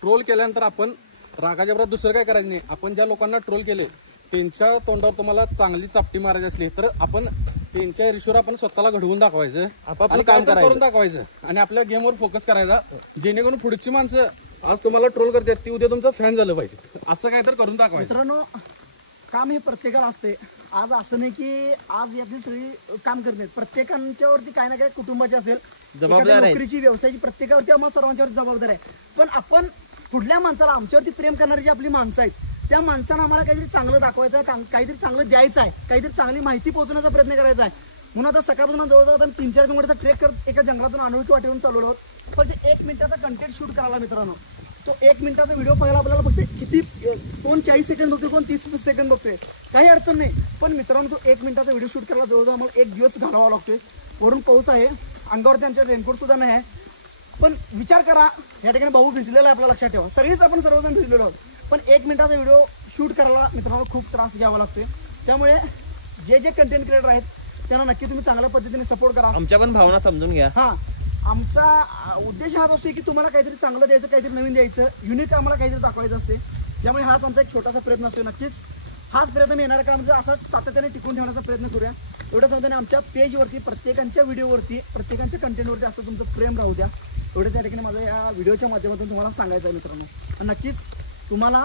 ट्रोल केल्यानंतर आपण रागाच्या भरात दुसरं काय करायचं नाही. आपण ज्या लोकांना ट्रोल केले त्यांच्या तोंडावर तुम्हाला चांगली चापटी मारायची असली तर आपण त्यांच्या रिशोर आपण स्वतःला घडवून दाखवायचं आणि काम करून दाखवायचं आणि आपल्या गेमवर फोकस करायचा, जेणेकरून पुढची माणसं आज तुम्हाला ट्रोल करतात ती उद्या तुमचा फॅन झालं पाहिजे. असं काय तर करून दाखवायचं. मित्रांनो, काम हे प्रत्येकाला असते. आज असं नाही की आज यातली सगळी काम करणे, प्रत्येकांच्यावरती काही ना काही कुटुंबाची असेल, नोकरीची, व्यवसायाची, प्रत्येकावरती आम्हाला सर्वांच्यावरती जबाबदार आहे. पण आपण पुढल्या माणसाला, आमच्यावरती प्रेम करणारी जी आपली माणसं आहेत, त्या माणसांना आम्हाला काहीतरी चांगलं दाखवायचं आहे, काहीतरी चांगलं द्यायचं आहे, काहीतरी चांगली माहिती पोहोचण्याचा प्रयत्न करायचा आहे. म्हणून आता सकाळपासून जवळजवळ 3-4 किलोमीटरचा ट्रेक करत एका जंगलातून अनोळखी वाटेवरून चालवलो आहोत. फक्त 1 मिनिटाचा कंटेंट शूट करायला मित्रांनो, तो 1 मिनिटाचा व्हिडिओ पाहायला आपल्याला फक्त किती, कोण 40 सेकंद बघतोय, कोण 30 सेकंद बघतोय, काही अडचण नाही. पण मित्रांनो, तो 1 मिनिटाचा व्हिडिओ शूट करायला जवळजवळ आम्हाला 1 दिवस घालवावा लागतोय. वरून पाऊस आहे, अंगावरती आमच्या रेनकोट सुद्धा नाही आहे. पण विचार करा, या ठिकाणी भाऊ भिजलेला आहे, आपल्या लक्षात ठेवा. सर्वजण भिजलेलो आहोत. पण 1 मिनिटाचा व्हिडिओ शूट करायला मित्रांनो खूप त्रास घ्यावा लागतोय. त्यामुळे जे जे कंटेंट क्रिएटर आहेत त्यांना नक्की तुम्ही चांगल्या पद्धतीने सपोर्ट करा. आमच्या पण भावना समजून घ्या. हां, आमचा उद्देश हाच असतो की तुम्हाला काहीतरी चांगलं द्यायचं, काहीतरी नवीन द्यायचं, युनिक आम्हाला काहीतरी दाखवायचं असते. त्यामुळे हाच आमचा एक छोटासा प्रयत्न असतो. नक्कीच हाच प्रयत्न मी येणाऱ्या काळामध्ये असं सातत्याने टिकून ठेवण्याचा प्रयत्न करूया. एवढं सांगताना आमच्या पेजवरती, प्रत्येकांच्या व्हिडिओवरती, प्रत्येकांच्या कंटेंटवरती असं तुमचं प्रेम राहू द्या. एवढंच या ठिकाणी माझं या व्हिडिओच्या माध्यमातून तुम्हाला सांगायचं आहे मित्रांनो. आणि नक्कीच तुम्हाला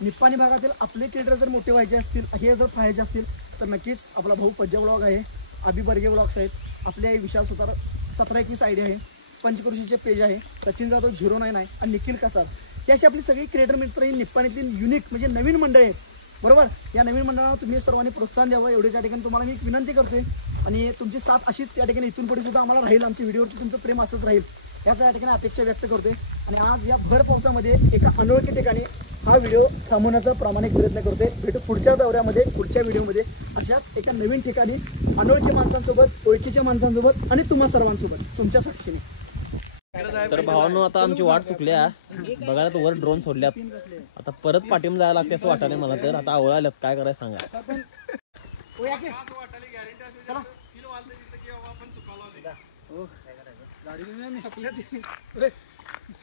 निप्पाणी भागातील आपले क्रिएटर जर मोठे व्हायचे असतील, हे जर पाहायचे असतील तर नक्कीच आपला भाऊ पज्जा ब्लॉग आहे, अभि बर्गे ब्लॉग्स आहेत, आपले आहे विशाल सुतार 1721 आयडी आहे, पंचकृषीचे पेज आहे, सचिन जाधव 09 आहे आणि निखिल कसार. ही अशी आपली सगळी क्रिएटर मित्र ही निप्पाणीतील युनिक म्हणजे नवीन मंडळी आहेत. बरोबर, या नवीन मंडळाला तुम्ही सर्वांनी प्रोत्साहन द्यावं एवढ्याच या ठिकाणी तुम्हाला मी एक विनंती करतोय. आणि तुमची साथ अशीच या ठिकाणी इथून पुढे सुद्धा आम्हाला राहील, आमच्या व्हिडिओवरती तुमचं प्रेम असंच राहील याचा या ठिकाणी अपेक्षा व्यक्त करतोय. आणि आज या भर पावसामध्ये एका अनोळखी ठिकाणी हा व्हिडिओ थांबवण्याचा प्रामाणिक प्रयत्न करतोय. भेटू पुढच्या दौऱ्यामध्ये, पुढच्या व्हिडिओमध्ये अशाच एका नवीन ठिकाणी अनोळखी माणसांसोबत, ओळखीच्या माणसांसोबत आणि तुम्हा सर्वांसोबत तुमच्या साक्षीने. तर भावांनो आता आमची वाट चुकल्या. बघायला तर वर ड्रोन सोडल्यात, आता परत पाठीम जायला लागते असं वाटायला मला. तर आता आवळा आल्यात, काय करायचं सांगा.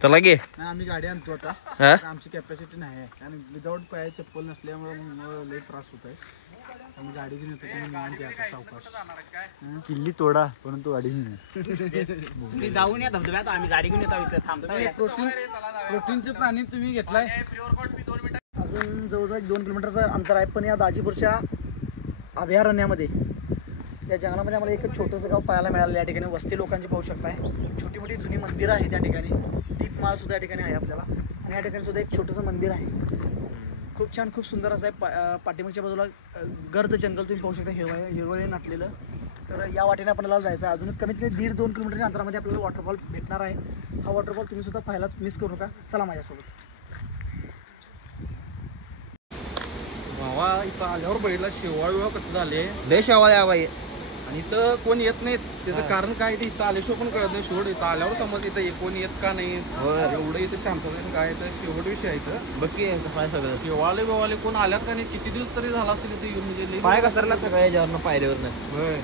चला गे. आम्ही गाडी आणतो आता, आमची कॅपॅसिटी नाही आहे आणि विदाऊट पाय चप्पल नसल्यामुळे मला लई त्रास होत आहे. आम्ही गाडी घेऊन येतो, तुम्ही निवांत घ्या आता सावकाश. किल्ली तोडा परंतु गाडी नाही. तुम्ही जाऊन या धबधब्यात, आम्ही गाडी घेऊन येतो इथं थांबता. प्रोटीनचे प्लॅनिंग तुम्ही घेतलाय. अजून जवळजवळ 2 किलोमीटरचं अंतर आहे. पण या दाजीपूरच्या अभयारण्यामध्ये, या जंगलामध्ये आम्हाला एक छोटंसं गाव पाहायला मिळालं. या ठिकाणी वस्ती लोकांची पाहू शकताय. छोटी मोठी जुनी मंदिरं आहेत या ठिकाणी. दीपमाळ सुद्धा या ठिकाणी आहे आपल्याला. आणि या ठिकाणी सुद्धा एक छोटंसं मंदिर आहे. खूप छान, खूप सुंदर असं आहे. पाठीमागच्या बाजूला गर्द जंगल तुम्ही पाहू शकता, हिरवळे नाटलेलं. तर या वाटेने आपल्याला जायचं आहे. अजून कमीत कमी 1.5-2 किलोमीटरच्या अंतरामध्ये आपल्याला वॉटरफॉल भेटणार आहे. हा वॉटरफॉल तुम्ही सुद्धा पाहायला मिस करू नका. चला माझ्यासोबत. भावा इथं आल्यावर बैला शेवाळ कसं झाले, लय शेवाळ आहे बाई. आणि इथं कोण येत नाहीत. त्याचं कारण काय ते इथं आल्याशिवाय पण कळत नाही. शेवट इथं आल्यावर समज इथं कोण येत का नाही, एवढं इथं शांततेने काय तर शेवट विषय आहे. इथं बघ काय सगळं शेवाळे बिवाले कोण आल्यात का नाही, किती दिवस तरी झाला असेल इथे येऊन. म्हणजे पाय घसरला सगळ्या याच्यावरनं, पायरीवरनं. होय.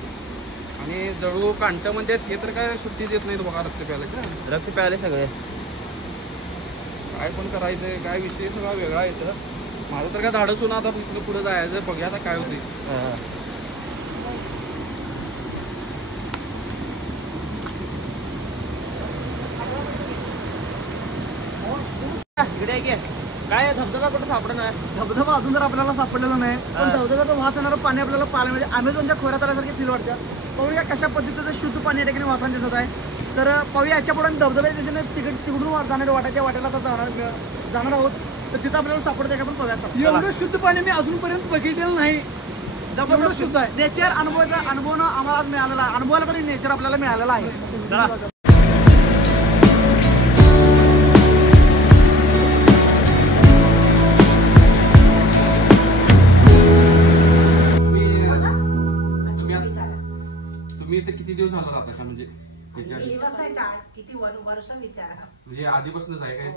आणि जळू कांट म्हणजे हे तर काय सुट्टी देत नाहीत बघा रक्त प्यायला. रक्त प्यायले सगळे. काय पण करायचंय, काय विषय सगळा वेगळा येतं. माझं तर काय धाडस होणं आता इथलं पुढे जायचं. बघूया आता काय होते. काय धबधबा कुठं सापडणार? धबधबा अजून तर आपल्याला सापडलेला नाही. पण धबधब्याचं वाहत येणारं पाणी आपल्याला पाहायला म्हणजे अमेझॉनच्या खोऱ्यात आल्यासारखी फील वाटतं. पाहूया कशा पद्धतीचं शुद्ध पाणी या ठिकाणी वाहताना दिसत आहे. तर पाहूया याच्या पुढे धबधब्याच्या दिशेने तिकडून जाणाऱ्या वाट्याच्या वाट्याला आता जाणार आहोत. तर तिथं आपल्याला सापडतं का पण पाहूया. एवढं शुद्ध पाणी मी अजूनपर्यंत बघितलेलं नाही. जबरदस्त शुद्ध आहे. नेचर अनुभवानं आम्हाला आज मिळालेला आहे. अनुभवाला तरी नेचर आपल्याला मिळालेला आहे. तुम्ही इथे किती दिवस झाला राहता म्हणजे किती वर्ष विचारा म्हणजे आधीपासूनच आहे काय?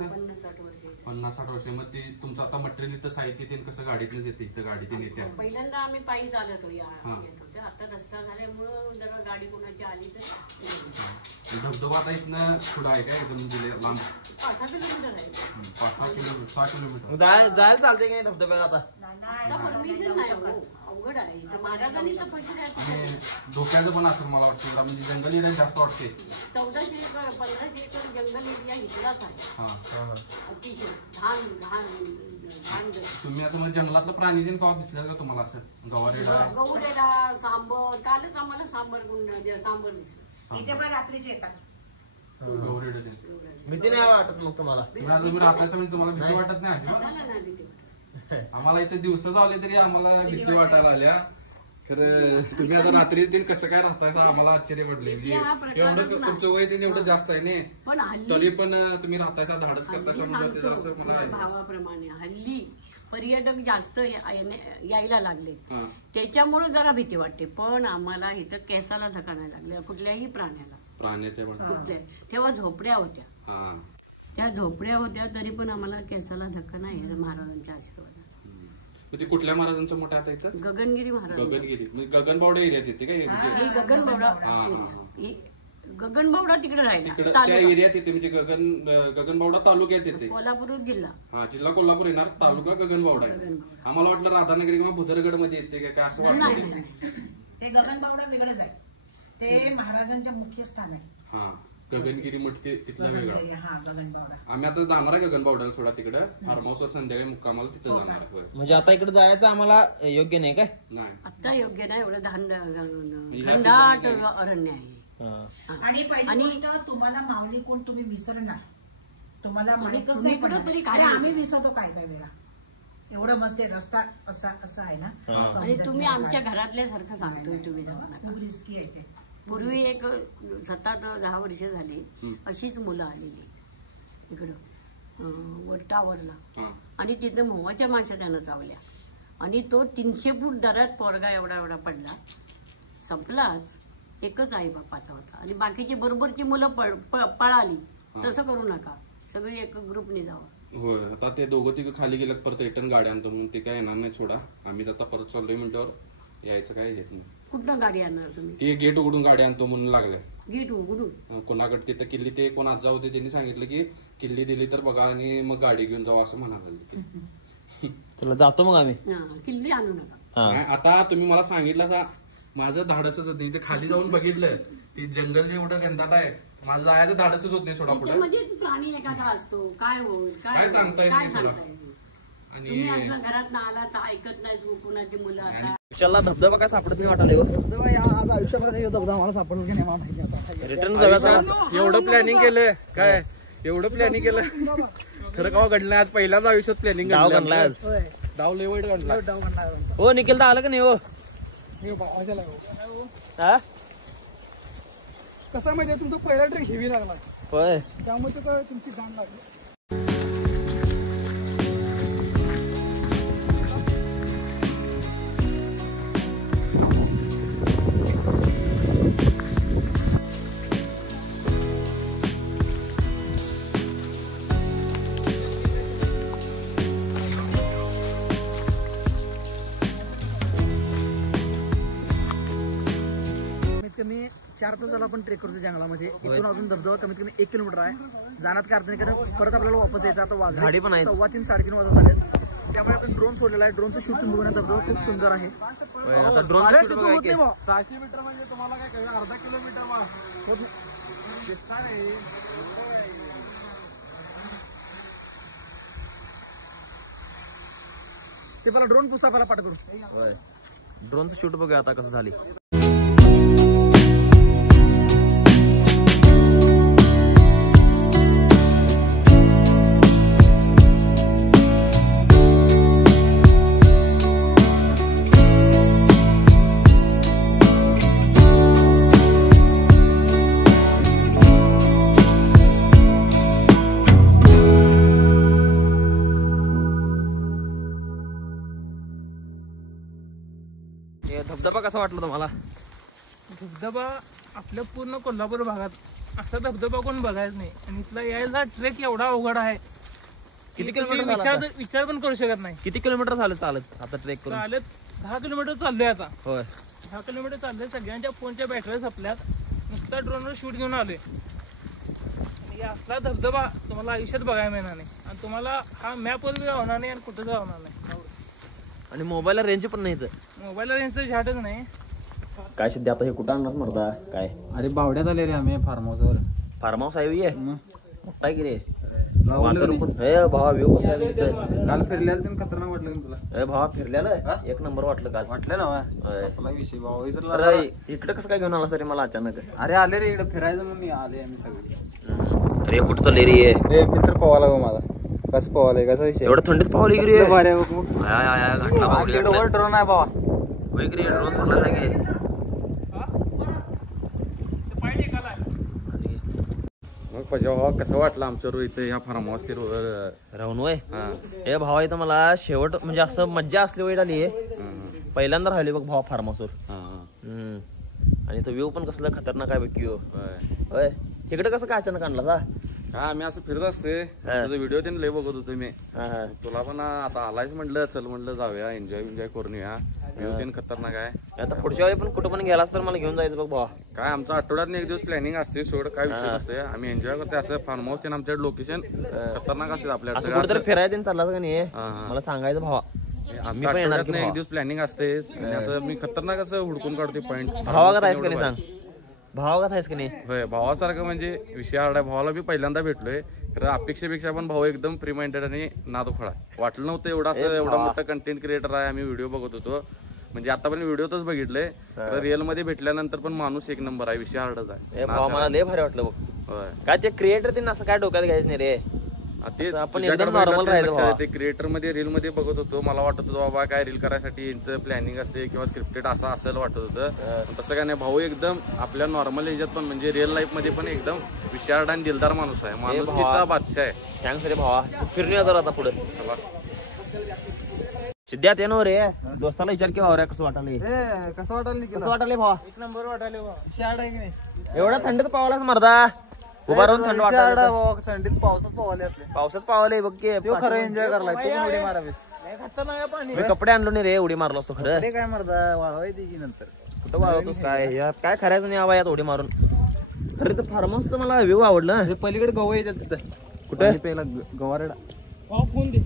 50-60 वर्ष. मग ते तुमचं आता मटेरियल इथं साहित्य ते कसं गाडीतून येते? इथं गाडीतून येते. पहिल्यांदा आम्ही पायी चालत होतो. आता रस्ता झाल्यामुळं जरा गाडी कोणाची आली तर. धबधबा आता इथनं पुढं आहे काय? एकदम म्हणजे लांब 5-6 किलोमीटर आहे. 6 किलोमीटर जायला चालते की नाही धबधब्याला आता? परमिशन नाही अवघड आहे. महाराजांनी तपश्चर्या आणि धोक्याचं पण असं मला वाटतं. म्हणजे जंगल एरिया जास्त वाटते. 1400 एकर 1500 एकर जंगल एरिया इथलाच आहे. अतिशय घाण. तुम्ही आता जंगलातलं प्राणी दिन कवा दिसलं का तुम्हाला? असं गौरेला सांबर. कालच आम्हाला सांबर दिसलं. इथे पण रात्रीचे येतात गौरेडा. भीती नाही वाटत मग तुम्हाला? तुम्ही राहतायचं म्हणजे तुम्हाला भीती वाटत नाही? आम्हाला इथे दिवसाच आले तरी आम्हाला भीती वाटायला आल्या. तर तुम्ही आता रात्री दिन कसं काय राहताय आम्हाला आश्चर्य पडले. एवढं तुमचं वय दिन एवढं जास्त आहे नाही तरी पण तुम्ही राहतायचा धाडस करतायचा असं मला भावाप्रमाणे. हल्ली पर्यटक जास्त यायला लागले त्याच्यामुळे जरा भीती वाटते. पण आम्हाला इथं केसाला धक्का नाही लागला कुठल्याही प्राण्याच्या कुठल्या. तेव्हा झोपड्या होत्या. त्या झोपड्या होत्या तरी पण आम्हाला केसाला धक्का नाही महाराजांच्या आशीर्वादात. ते कुठल्या महाराजांचं मोठं आता इथं? गगनगिरी महाराज गगनगिरी म्हणजे गगनबावडा एरियात येते काय? ही गगनबावडा ही गगनबावडा तिकडे राहिला तिकडे त्या एरियात येते म्हणजे गगनबावडा तालुक्यात येते. कोल्हापूर जिल्हा. हा, जिल्हा कोल्हापूर येणार, तालुका गगनबावडा आहे. आम्हाला वाटलं राधानगरी किंवा भुदरगड मध्ये येते काय असं वाटलं. ते गगनबावडा वेगळंच आहे, ते महाराजांच्या मुख्य स्थान आहे. हा, गगनगिरी मठ ते तिथलं वेगळं. हा, गगनबावडा. आम्ही आता जाणार आहे गगनबावड्याला सोडा तिकडे फार्म हाऊसवर संध्याकाळी मुक्कामाला तिथं जाणार आहे. म्हणजे आता इकडे जायचं आम्हाला योग्य नाही काय? नाही, आता योग्य नाही, एवढं घनदाट अरण्य आहे. आणि पहिली गोष्ट तुम्हाला माऊली कोण तुम्ही विसरणार, तुम्हाला माहितच तुम्ही नाही कुठं पडणार. तरी काय अरे आम्ही विसरतो काय काय वेळा, एवढं मस्त आहे रस्ता असा आहे ना. आणि तुम्ही आमच्या घरातल्या सारखं सांगतोय तुम्ही जाऊ नका. खूप रिस्की आहे ते. पूर्वी एक 7-10 वर्ष झाली अशीच मुलं आलेली इकडं टावरला, आणि तिथं मोहाच्या माश्या त्यानं चावल्या, आणि तो 300 फूट दरात पोरगा एवढा पडला, संपलाच. एकच आई बापाचा होता, आणि बाकीची बरोबरची मुलं पळाली. तसं करू नका, सगळी एक ग्रुपने जावं. होय, आता ते दोघं तिघं खाली गेलं परत रिटर्न गाडी आणतो म्हणून ते काय येणार नाही सोडा. आम्हीच आता परत चाललोय मिनिटावर, यायचं काय येत नाही. कुठनं गाडी आणणार तुम्ही? ते गेट उघडून गाडी आणतो म्हणून लागले. गेट उघडून कोणाकडे तिथं किल्ली, ते कोण आज जाऊ ते त्यांनी सांगितलं की किल्ली दिली तर बघा आणि मग गाडी घेऊन जाऊ असं म्हणाले. चला जातो मग आम्ही. किल्ली आणू नका. आता तुम्ही मला सांगितलं, माझं धाडसच होत नाही. ते खाली जाऊन बघितलं, ती जंगल एवढं गंधाट आहे, माझं जायचं धाडसच होत नाही सोडा. पुढे मध्येच प्राणी एखादा असतो, काय होईल काय सांगता येत नाही सोडा. आणि तुम्ही आपल्या घरात ना आलाच ऐकत नाही कुणाची मुलं. आता विशालला धबधबा काय सापडत नाही वाटाले हो. आज आयुष्यात धबधबा मला सापडलो की नाही मला माहिती आता. रिटर्न जाऊया. एवढं प्लॅनिंग केलं काय, एवढं प्लॅनिंग केलं खरं का घडलं. आज पहिल्याच आयुष्यात प्लॅनिंग डाव गणला आज. डाव लय वाईट घडला. हो निखिल तर आलं का नाही हो? कसं माहितीये, तुमचा पहिला ट्रेक हेवी लागला, होय, त्यामुळे तुमची जाण लागली. कमी 4 तासाला आपण ट्रेक करतो जंगलामध्ये. इथून अजून धबधबा कमीत कमी 1 किलोमीटर आहे. जाण्यात काय अर्थ नाही, कारण परत आपल्याला वापस यायचं. आता वाजले 3:15-3:30 वाजता झाले, त्यामुळे आपण ड्रोन सोडलेला आहे. ड्रोनचं शूटिंग बघून धबधबा खूप सुंदर आहे. आता ड्रोन 600 मीटर म्हणजे तुम्हाला काय कळलं, अर्धा किलोमीटर ते मला ड्रोन पुसा पहिला पाठ करू. ड्रोनचं शूट बघूया आता कसं झाली. धबधबा कसा वाटला तुम्हाला? धबधबा आपल्या पूर्ण कोल्हापूर भागात असा धबधबा कोण बघायच नाही, आणि इथला यायला ट्रेक एवढा अवघड आहे. किती किलोमीटर विचार पण करू शकत नाही. किती किलोमीटर झालं चालत आता ट्रेक करून? चालत 10 किलोमीटर चाललोय आता. होय, 10 किलोमीटर चाललोय. सगळ्यांच्या फोनच्या बॅटऱ्या संपल्यात, नुसता ड्रोनवर शूट घेऊन आलोय. आणि असला धबधबा तुम्हाला आयुष्यात बघायला मिळणार नाही, आणि तुम्हाला हा मॅपवर जाणार नाही आणि कुठं जाणार नाही. आणि मोबाईलला रेंज पण नाही. मोबाईलला रेंजचं झाटच नाही. काय सध्या आता हे कुठं आणणार मर्दा काय? अरे बावड्यात आले रे आम्ही फार्म हाऊसवर. फार्म हाऊस आहे मोठा आहे की रे? भावा व्ह्यू कसा आहे तिथं? काल फिरल्याला खतरनाक वाटलं तुला? भावा फिरल्याला 1 नंबर वाटलं काल. वाटलं ना विषय भाऊ. इकडे कसं काय घेऊन आला सर मला अचानक? अरे आले रे इकडे फिरायचं म्हणून आले आम्ही सगळे. अरे कुठं चालले रे? मित्र पवाला गो माझा. कसं पवाले कसा विषय? एवढं थंडीत पावली की रे? ड्रोन आहे बाबा. ड्रोन सोडला नाही की? मग जेव्हा कसं वाटलं आमच्या इथं या फार्म हाऊस राहून वय? हे भावा इथं मला शेवट म्हणजे असं मज्जा असली वेळ आली. पहिल्यांदा राहिली बघ भावा फार्म हाऊसवर. आणि तो व्ह्यू पण कसलं खतरनाक आहे बघ. होय, इकडे कसं काय अचानक आणला? काय आम्ही असं फिरत असते तुझा व्हिडिओ त्यांनी लय बघत होतो मी. तुला पण आता आलायच म्हटलं चल म्हटलं जाऊया एन्जॉय करून येऊया. व्ह्यू त्यांनी खतरनाक आहे. आता पुढच्या वेळी पण कुठं पण गेलास तर मला घेऊन जायचं बघ भावा. काय आमचं आठवड्यात एक दिवस प्लॅनिंग असते सोड काय विषय नसते. आम्ही एन्जॉय करतो असं फार्म हाऊस आमच्या लोकेशन खतरनाक असते आपल्या. असं कुठेतरी फिरायचं चालला का नाही मला सांगायचं भावा. आमच्या आठवड्यात एक दिवस प्लॅनिंग असते असं मी खतरनाक असं हुडकून काढते पॉईंट. भावागत आहेस का नाही सांग. भावागत आहेस की नाही. होय भावासारखं म्हणजे विषय हार्ड आहे. भावाला मी पहिल्यांदा भेटलोय तर अपेक्षेपेक्षा पण भाऊ एकदम फ्री माइंडेड आणि नादखोळा वाटलं नव्हतं एवढा असं एवढा मोठा कंटेंट क्रिएटर आहे. आम्ही व्हिडिओ बघत होतो म्हणजे आता पण व्हिडिओतच बघितलंय तर रिअल मध्ये भेटल्यानंतर पण माणूस एक नंबर आहे. विषय हार्डच आहे. भावा मला लय भारी वाटलं बघ. काय ते क्रिएटर त्यांना असं काय डोक्यात घ्यायचं नाही रे. आपण एकदम नॉर्मल राहायचं. ते क्रिएटर मध्ये रील मध्ये बघत होतो मला वाटत होतं बाबा काय रील करायसाठी यांचं प्लॅनिंग असते किंवा स्क्रिप्टेड असं असेल वाटत होतं. तसं काय नाही भाऊ एकदम आपल्या नॉर्मल ह्याच्यात पण म्हणजे रिअल लाईफ मध्ये पण एकदम विशारड आणि दिलदार माणूस आहे. माणुसकीचा बादशाह आहे. थँक्स रे भावा. फिरून या जरा आता पुढे. सिद्ध्यात येणार रे दोस्ताला विचार केव्हा रे कसं वाटाले. कसं वाटायला कसं वाटाले भावा. एक नंबर वाटायला बा. शाड आहे की नाही. एवढा थंडीत पावलाच मरदा उभा राहून थंड वाटायला. थंडीत पावसात पावले असले. पावसात पावले बघ की खरं एन्जॉय करायला तू उडी मारावीस. खतरनाक आहे पाणी. मी कपडे आणलो नाही रे उडी मारलो असतो खरं. ते काय मारता वाळवायची की नंतर. कुठं वाळवतोस काय यात काय करायचं नाही आबा यात उडी मारून. खरं तर फार्म हाऊसचं मला व्ह्यू आवडलं. पलीकडे गवळ येतात तिथं कुठं पहिला गवारेडा. फोन दे.